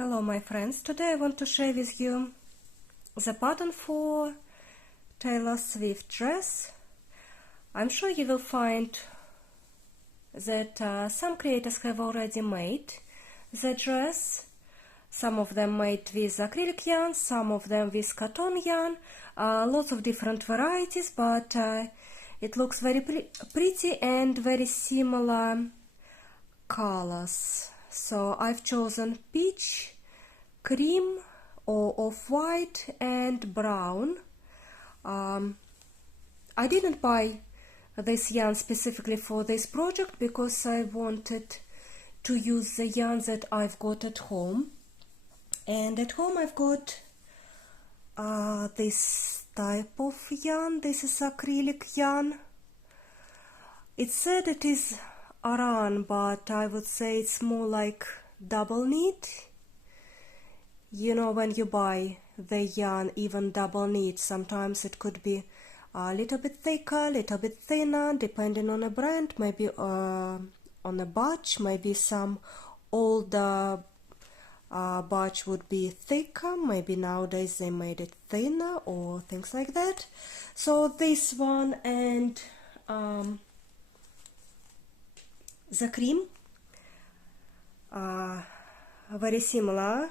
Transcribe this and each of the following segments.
Hello my friends, today I want to share with you the pattern for Taylor Swift dress. I'm sure you will find that some creators have already made the dress. Some of them made with acrylic yarn, some of them with cotton yarn, lots of different varieties, but it looks very pretty and very similar colors. So I've chosen peach, cream or off-white and brown. I didn't buy this yarn specifically for this project because I wanted to use the yarn that I've got at home. And at home I've got this type of yarn. This is acrylic yarn. It said it is Aran, but I would say it's more like double knit. You know, when you buy the yarn, even double knit, sometimes it could be a little bit thicker, a little bit thinner, depending on a brand, maybe on a batch, maybe some older batch would be thicker, maybe nowadays they made it thinner or things like that. So this one and the cream very similar.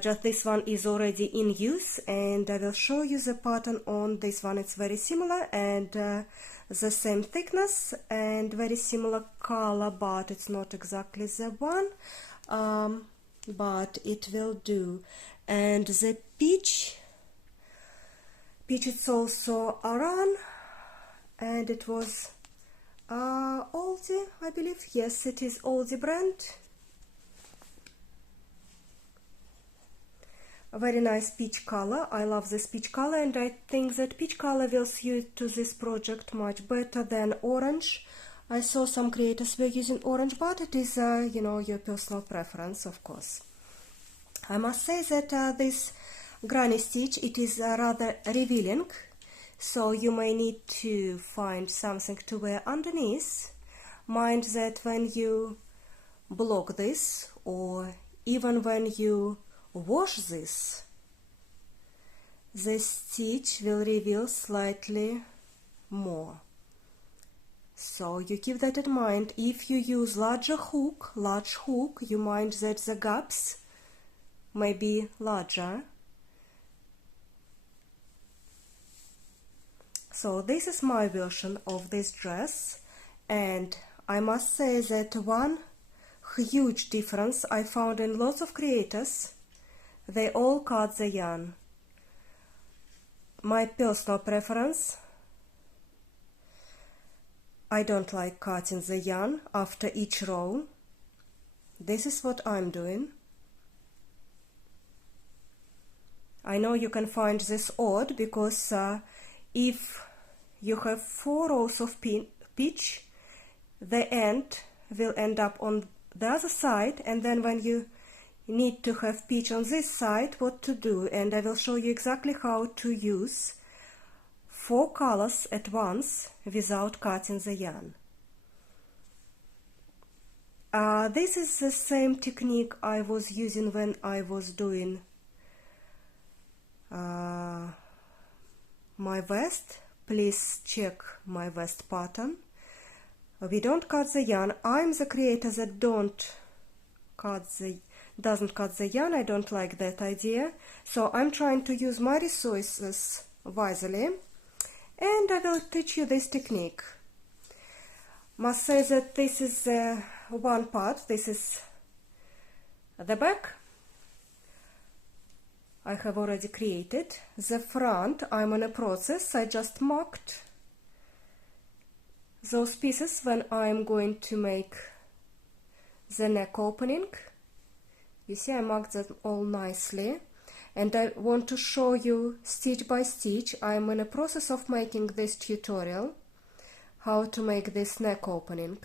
Just this one is already in use, and I will show you the pattern on this one. It's very similar and the same thickness and very similar color, but it's not exactly the one, but it will do. And the peach, it's also Aran, and it was Aldi, I believe. Yes, it is Aldi brand. A very nice peach color. I love this peach color, and I think that peach color will suit to this project much better than orange. I saw some creators were using orange, but it is you know, your personal preference, of course. I must say that this granny stitch, it is rather revealing, so you may need to find something to wear underneath. Mind that when you block this, or even when you wash this, the stitch will reveal slightly more. So you keep that in mind. If you use large hook, you mind that the gaps may be larger. So this is my version of this dress, and I must say that one huge difference I found in lots of creators: they all cut the yarn. My personal preference, I don't like cutting the yarn after each row. This is what I'm doing. I know you can find this odd, because if you have 4 rows of peach, the end will end up on the other side, and then when you need to have peach on this side, what to do, and I will show you exactly how to use 4 colors at once without cutting the yarn. This is the same technique I was using when I was doing my vest. Please check my vest pattern. We don't cut the yarn. I'm the creator that doesn't cut the yarn. I don't like that idea, so I'm trying to use my resources wisely, and I will teach you this technique. Must say that this is one part. This is the back I have already created. The front, I'm in a process. I just marked those pieces when I'm going to make the neck opening. You see, I marked them all nicely, and I want to show you stitch by stitch. I'm in a process of making this tutorial, how to make this neck opening.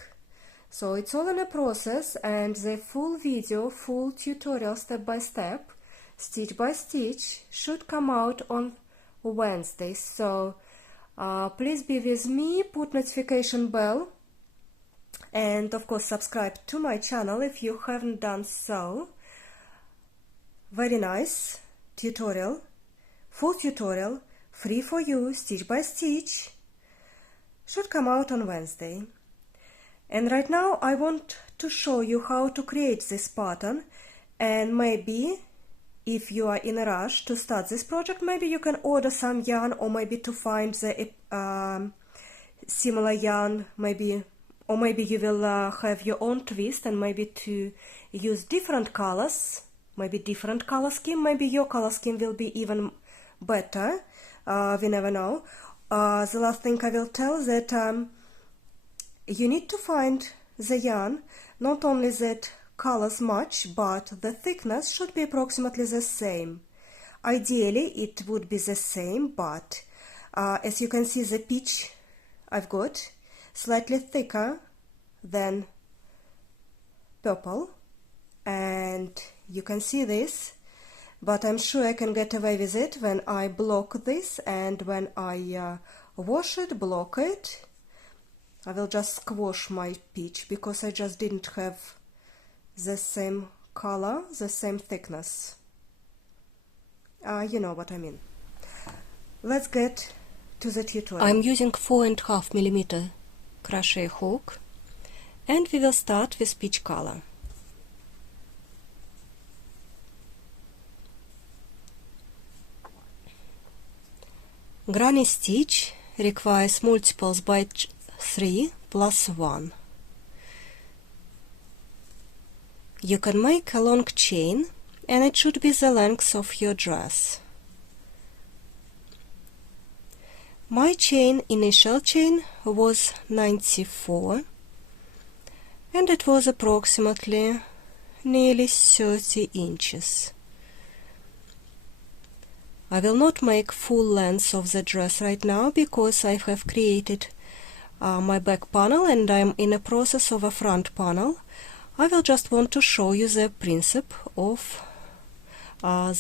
So it's all in a process, and the full video, full tutorial step by step, stitch by stitch, should come out on Wednesday. So please be with me, put notification bell, and of course subscribe to my channel if you haven't done so. Very nice tutorial, full tutorial, free for you, stitch by stitch. Should come out on Wednesday. And right now I want to show you how to create this pattern, and maybe if you are in a rush to start this project, maybe you can order some yarn, or maybe to find the similar yarn, or maybe you will have your own twist, and maybe to use different colors, maybe different color scheme, maybe your color scheme will be even better, we never know. The last thing I will tell that you need to find the yarn, not only that colors match, but the thickness should be approximately the same. Ideally it would be the same, but as you can see, the peach I've got slightly thicker than purple, and you can see this, but I'm sure I can get away with it when I block this, and when I wash it, block it, I will just squash my peach because I just didn't have the same color, the same thickness. You know what I mean. Let's get to the tutorial. I'm using 4.5mm crochet hook, and we will start with peach color. Granny stitch requires multiples by 3 plus 1. You can make a long chain, and it should be the length of your dress. My initial chain was 94, and it was approximately nearly 30 inches. I will not make full length of the dress right now because I have created my back panel and I'm in a process of a front panel. I will just want to show you the principle of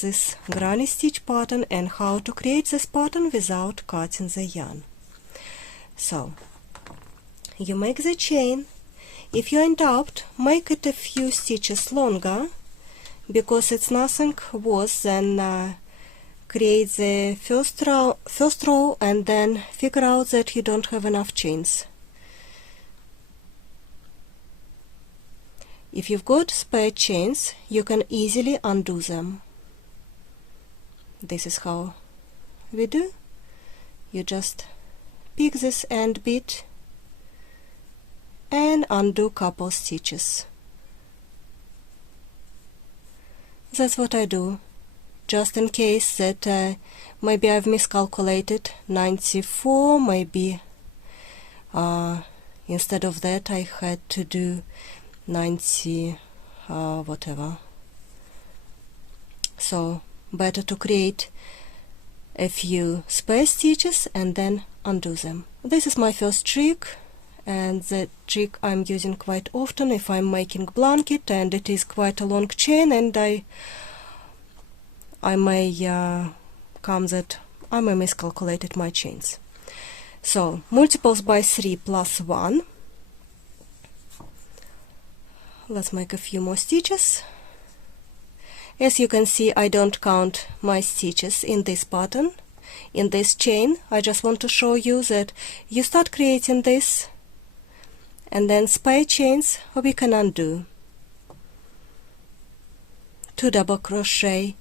this granny stitch pattern and how to create this pattern without cutting the yarn. So you make the chain. If you end up, make it a few stitches longer, because it's nothing worse than create the first row and then figure out that you don't have enough chains. If you've got spare chains, you can easily undo them. This is how we do. You just pick this end bit and undo couple stitches. That's what I do, just in case that maybe I've miscalculated 94, maybe instead of that I had to do 90 whatever. So better to create a few spare stitches and then undo them. This is my first trick, and the trick I'm using quite often if I'm making blanket and it is quite a long chain, and I may come that I may miscalculated my chains. So multiples by 3 plus 1. Let's make a few more stitches. As you can see, I don't count my stitches in this pattern, in this chain. I just want to show you that you start creating this, and then spare chains we can undo. 2 double crochet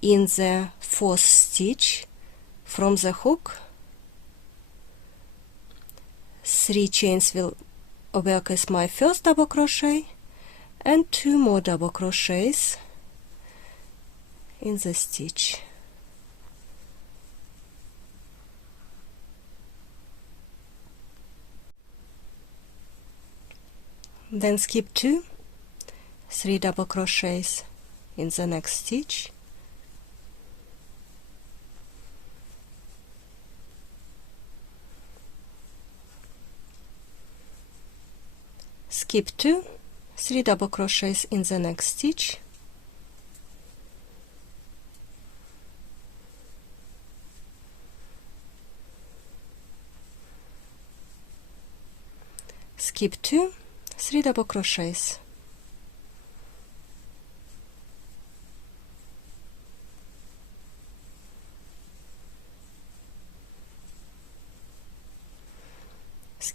in the 4th stitch from the hook. 3 chains will work as my first double crochet, and 2 more double crochets in the stitch. Then skip 2, 3 double crochets in the next stitch, skip 2, 3 double crochets in the next stitch, skip 2, 3 double crochets,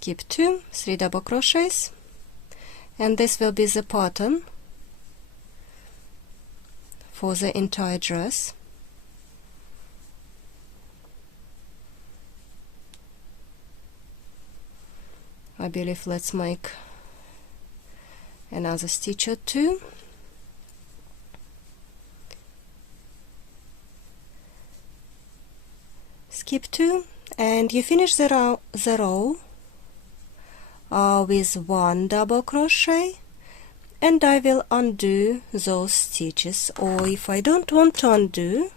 skip 2, 3 double crochets, and this will be the pattern for the entire dress. I believe let's make another stitch or two. Skip 2, and you finish the row with 1 double crochet, and I will undo those stitches, or if I don't want to undo,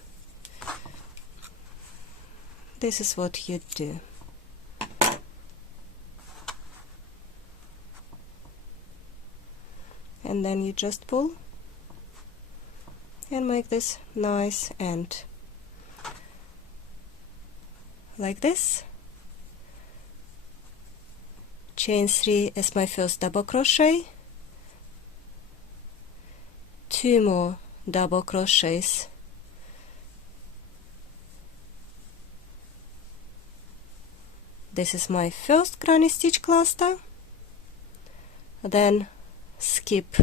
this is what you do. And then you just pull and make this nice end like this. Chain 3 as my first double crochet, 2 more double crochets, this is my first granny stitch cluster, then skip.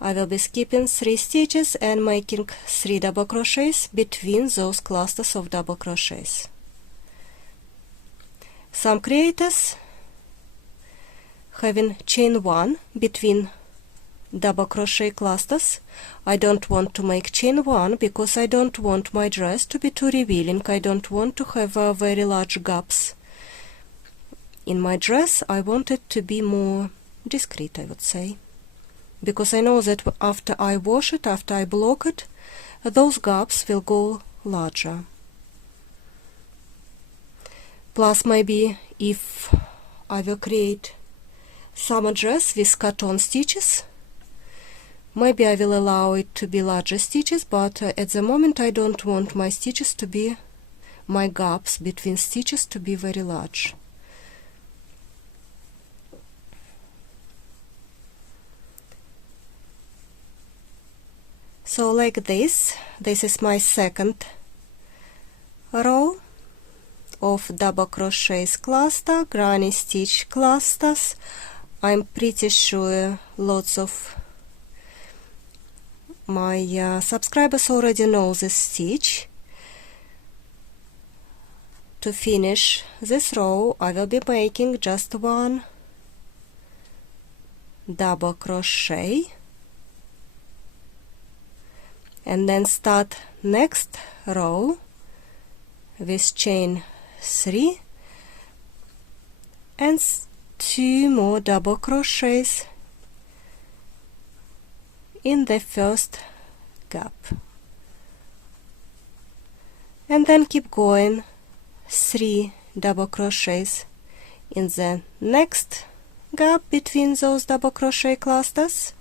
I will be skipping 3 stitches and making 3 double crochets between those clusters of double crochets. Some creators having chain 1 between double crochet clusters. I don't want to make chain 1 because I don't want my dress to be too revealing. I don't want to have very large gaps in my dress. I want it to be more discreet, I would say, because I know that after I wash it, after I block it, those gaps will go larger. Plus, maybe if I will create summer dress with cut-on stitches, maybe I will allow it to be larger stitches, but at the moment I don't want my stitches to be, my gaps between stitches to be very large. So like this is my second row of double crochets cluster, granny stitch clusters. I'm pretty sure lots of my subscribers already know this stitch. To finish this row, I will be making just 1 double crochet, and then start next row with chain 3 and 2 more double crochets in the first gap, and then keep going 3 double crochets in the next gap between those double crochet clusters.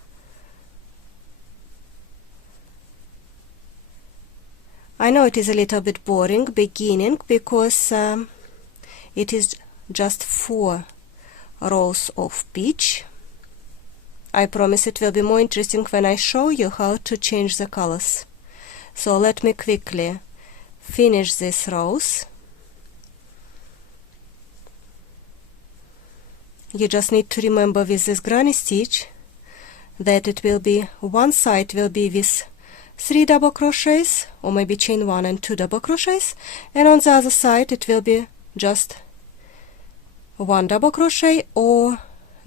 I know it is a little bit boring beginning because it is just 4 rows of peach. I promise it will be more interesting when I show you how to change the colors. So let me quickly finish these rows. You just need to remember with this granny stitch that it will be, one side will be with 3 double crochets, or maybe chain 1 and 2 double crochets, and on the other side it will be just 1 double crochet or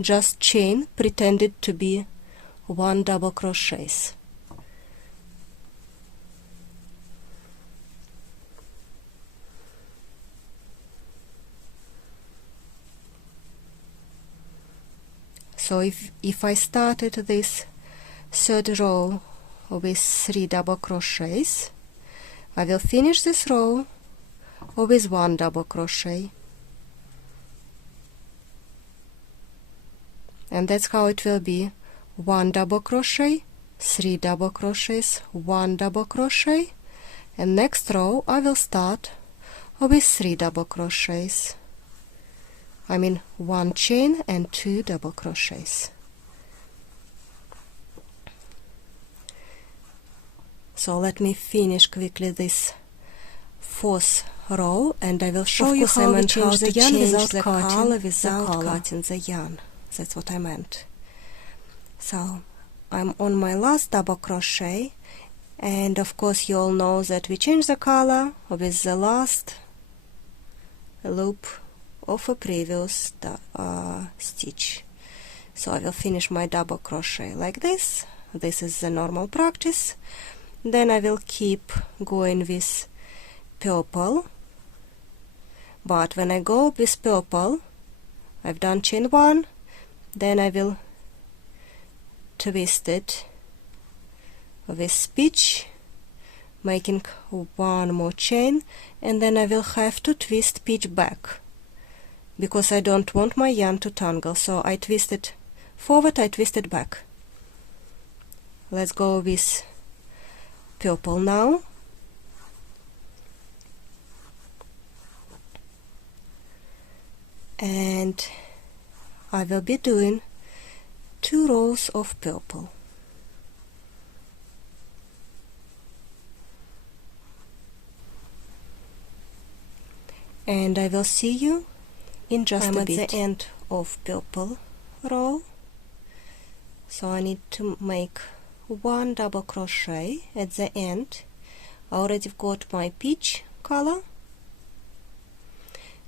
just chain pretended to be 1 double crochets. So if I started this third row with 3 double crochets, I will finish this row with 1 double crochet, and that's how it will be: 1 double crochet, 3 double crochets, 1 double crochet, and next row I will start with 3 double crochets. I mean 1 chain and 2 double crochets. So let me finish quickly this 4th row, and I will show you how we change the yarn without cutting the yarn. That's what I meant. So I'm on my last double crochet, and of course you all know that we change the color with the last loop of a previous stitch. So I will finish my double crochet like this. This is the normal practice. Then I will keep going with purple, but when I go with purple, I've done chain 1, then I will twist it with speech, making 1 more chain, and then I will have to twist pitch back because I don't want my yarn to tangle. So I twist it forward, I twist it back. Let's go with purple now. And I will be doing 2 rows of purple. And I will see you in just a bit. I'm at the end of purple row, so I need to make 1 double crochet at the end. I already got my peach color,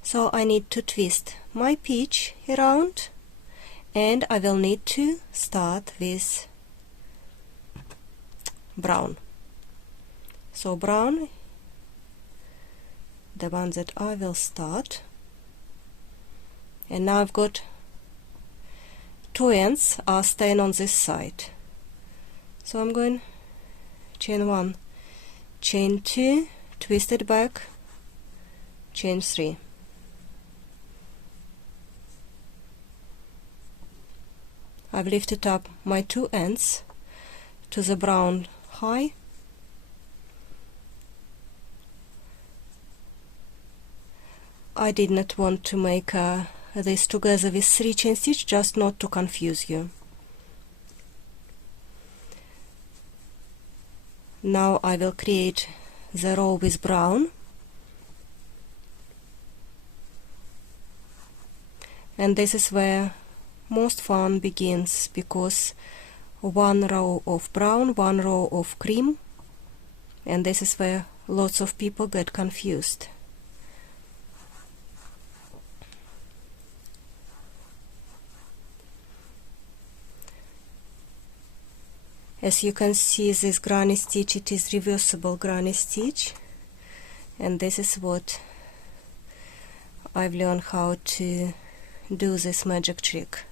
so I need to twist my peach around, and I will need to start with brown. So brown, the one that I will start, and now I've got 2 ends are staying on this side. So I'm going chain 1, chain 2, twist it back, chain 3. I've lifted up my 2 ends to the brown high, I did not want to make this together with 3 chain stitch, just not to confuse you. Now I will create the row with brown, and this is where most fun begins, because 1 row of brown, 1 row of cream, and this is where lots of people get confused. As you can see, this granny stitch, it is reversible granny stitch, and this is what I've learned how to do this magic trick.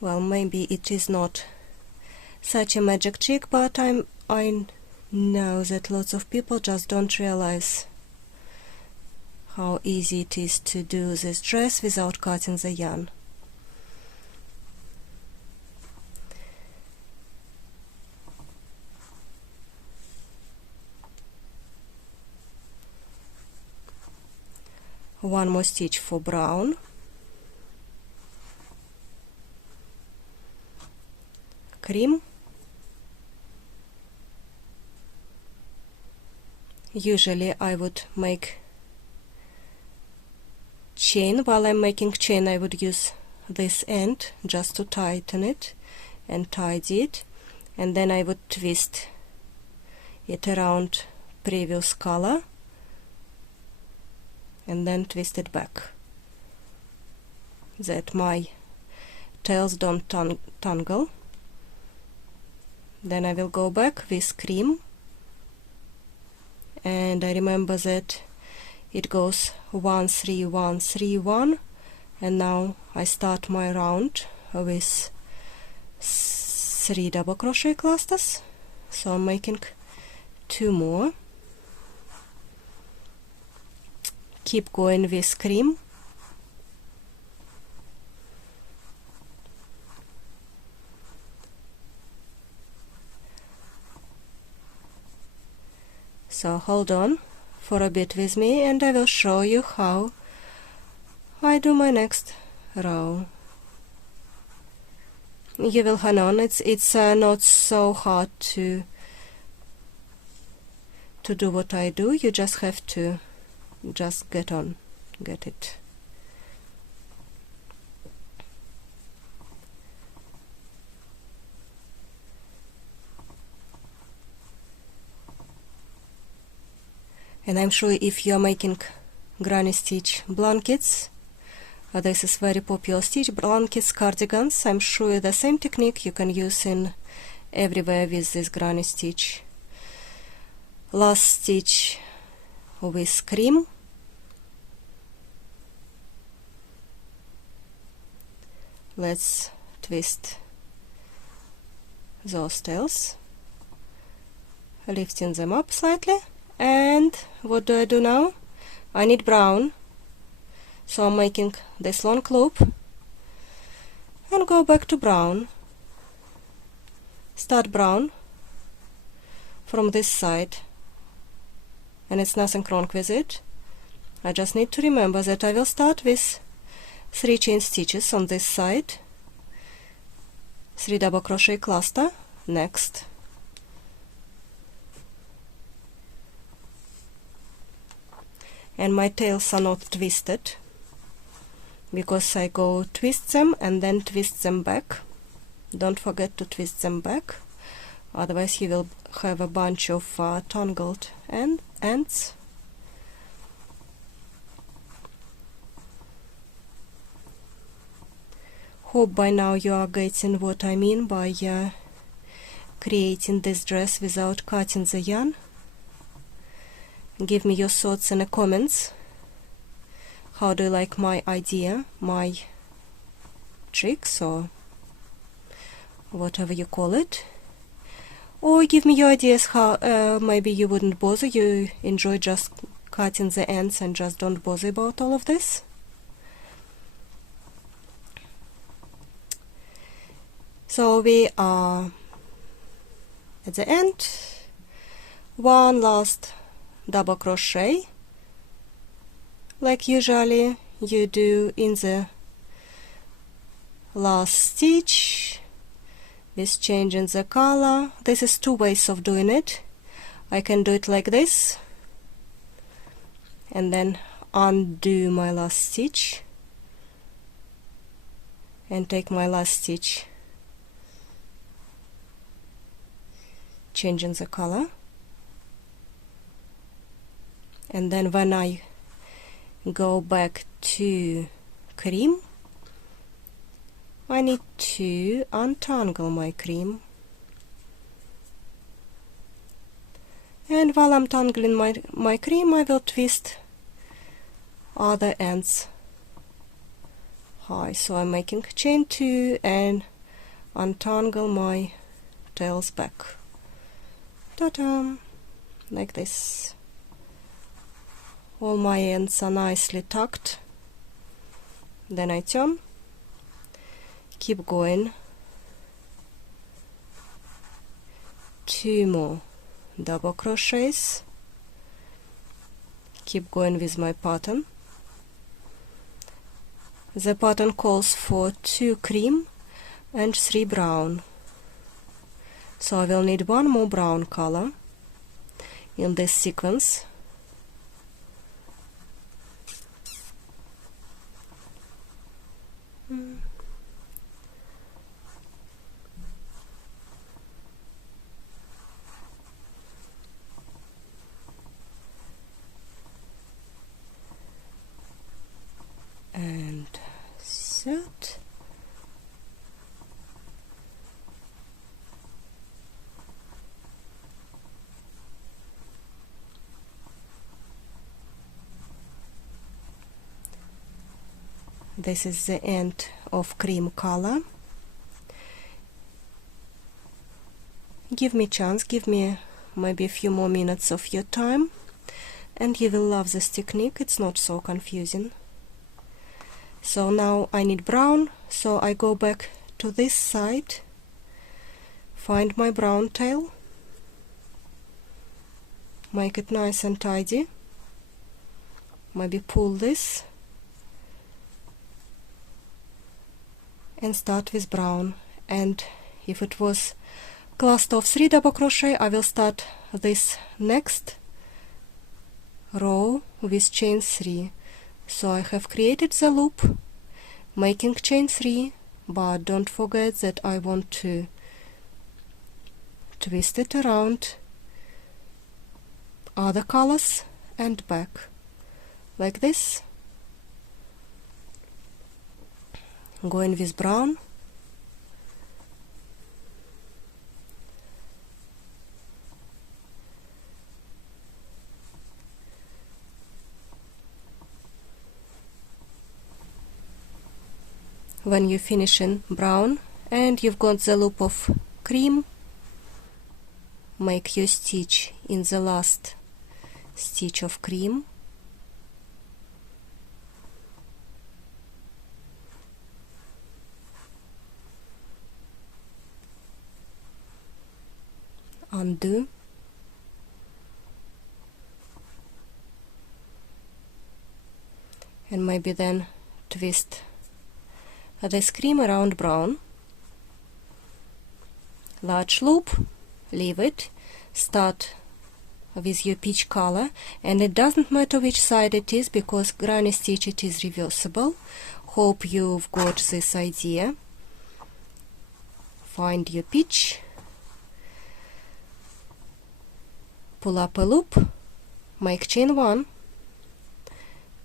Well, maybe it is not such a magic trick, but I know that lots of people just don't realize how easy it is to do this dress without cutting the yarn. One more stitch for brown, cream. Usually I would make chain. While I'm making chain, I would use this end just to tighten it and tidy it, and then I would twist it around previous color and then twist it back, that my tails don't tangle. Then I will go back with cream, and I remember that it goes 1 3 1 3 1, and now I start my round with 3 double crochet clusters, so I'm making 2 more. Keep going with cream. So hold on for a bit with me, and I will show you how I do my next row. You will hang on, it's not so hard to to do what I do, you just have to just get it. And I'm sure if you're making granny stitch blankets, this is very popular stitch, blankets, cardigans, I'm sure the same technique you can use in everywhere with this granny stitch. Last stitch with cream. Let's twist those tails, lifting them up slightly. And what do I do now? I need brown, so I'm making this long loop and go back to brown. Start brown from this side, and it's nothing wrong with it. I just need to remember that I will start with 3 chain stitches on this side, 3 double crochet cluster next, and my tails are not twisted because I go twist them and then twist them back. Don't forget to twist them back, otherwise you will have a bunch of tangled ends. Hope by now you are getting what I mean by creating this dress without cutting the yarn. Give me your thoughts in the comments. How do you like my idea, my tricks, or whatever you call it? Or give me your ideas how maybe you wouldn't bother, you enjoy just cutting the ends and just don't bother about all of this. So we are at the end. One last double crochet, like usually you do in the last stitch, with changing the color. This is 2 ways of doing it. I can do it like this and then undo my last stitch and take my last stitch, changing the color, and then when I go back to cream, I need to untangle my cream, and while I'm tangling my cream, I will twist other ends high. So I'm making chain 2 and untangle my tails back. Ta-da! Like this. All my ends are nicely tucked. Then I turn, keep going, 2 more double crochets, keep going with my pattern. The pattern calls for 2 cream and 3 brown, so I will need 1 more brown color in this sequence. And set. This is the end of cream color. Give me chance, give me maybe a few more minutes of your time, and you will love this technique. It's not so confusing. So now I need brown, so I go back to this side, find my brown tail, make it nice and tidy, maybe pull this and start with brown. And if it was cluster of 3 double crochet, I will start this next row with chain 3. So I have created the loop making chain 3, but don't forget that I want to twist it around other colors and back like this. Going with brown. When you finish in brown and you've got the loop of cream, make your stitch in the last stitch of cream. Undo. And maybe then twist this cream around brown. Large loop, leave it, start with your peach color, and it doesn't matter which side it is because granny stitch it is reversible. Hope you've got this idea. Find your peach, pull up a loop, make chain 1,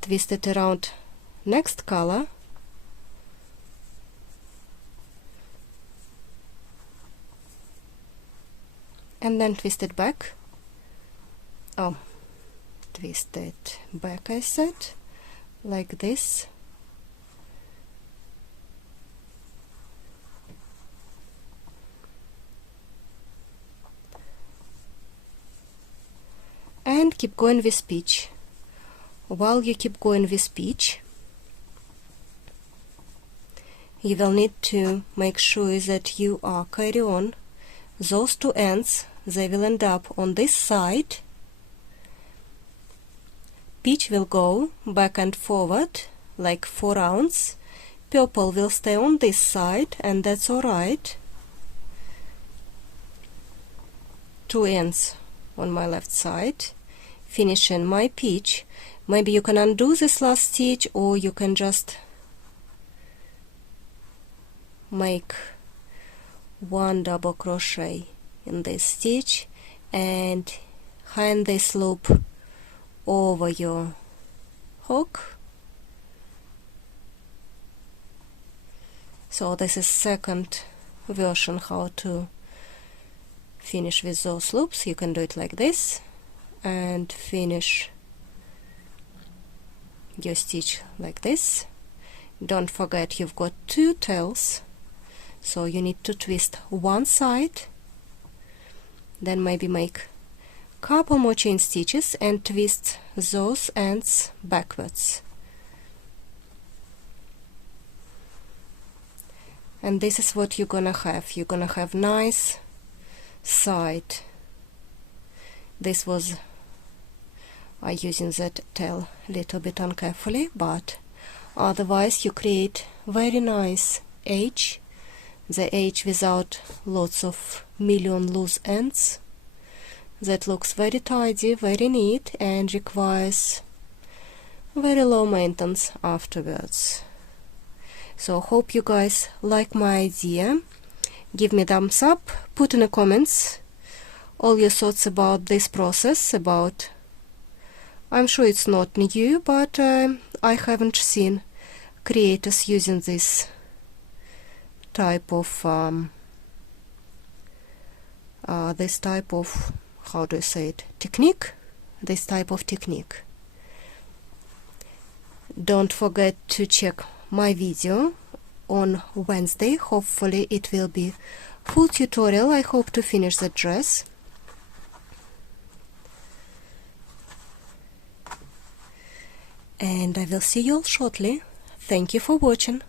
twist it around next color, and then twist it back. Twist it back, I said, like this. And keep going with peach. While you keep going with peach, you will need to make sure that you are carry on those two ends. They will end up on this side. Peach will go back and forward like 4 rounds. Purple will stay on this side, and that's alright. 2 ends on my left side. Finishing my peach. Maybe you can undo this last stitch, or you can just make 1 double crochet in this stitch and hand this loop over your hook. So this is second version how to finish with those loops. You can do it like this and finish your stitch like this. Don't forget you've got 2 tails, so you need to twist one side, then maybe make couple more chain stitches and twist those ends backwards. And this is what you're gonna have. You're gonna have nice side. This was using that tail a little bit uncarefully, but otherwise you create very nice edge. The edge without lots of million loose ends. That looks very tidy, very neat, and requires very low maintenance afterwards. So hope you guys like my idea. Give me thumbs up, put in the comments all your thoughts about this process. I'm sure it's not new, but I haven't seen creators using this type of how do you say it, technique. This type of technique. Don't forget to check my video on Wednesday. Hopefully it will be full tutorial. I hope to finish the dress. And I will see you all shortly. Thank you for watching.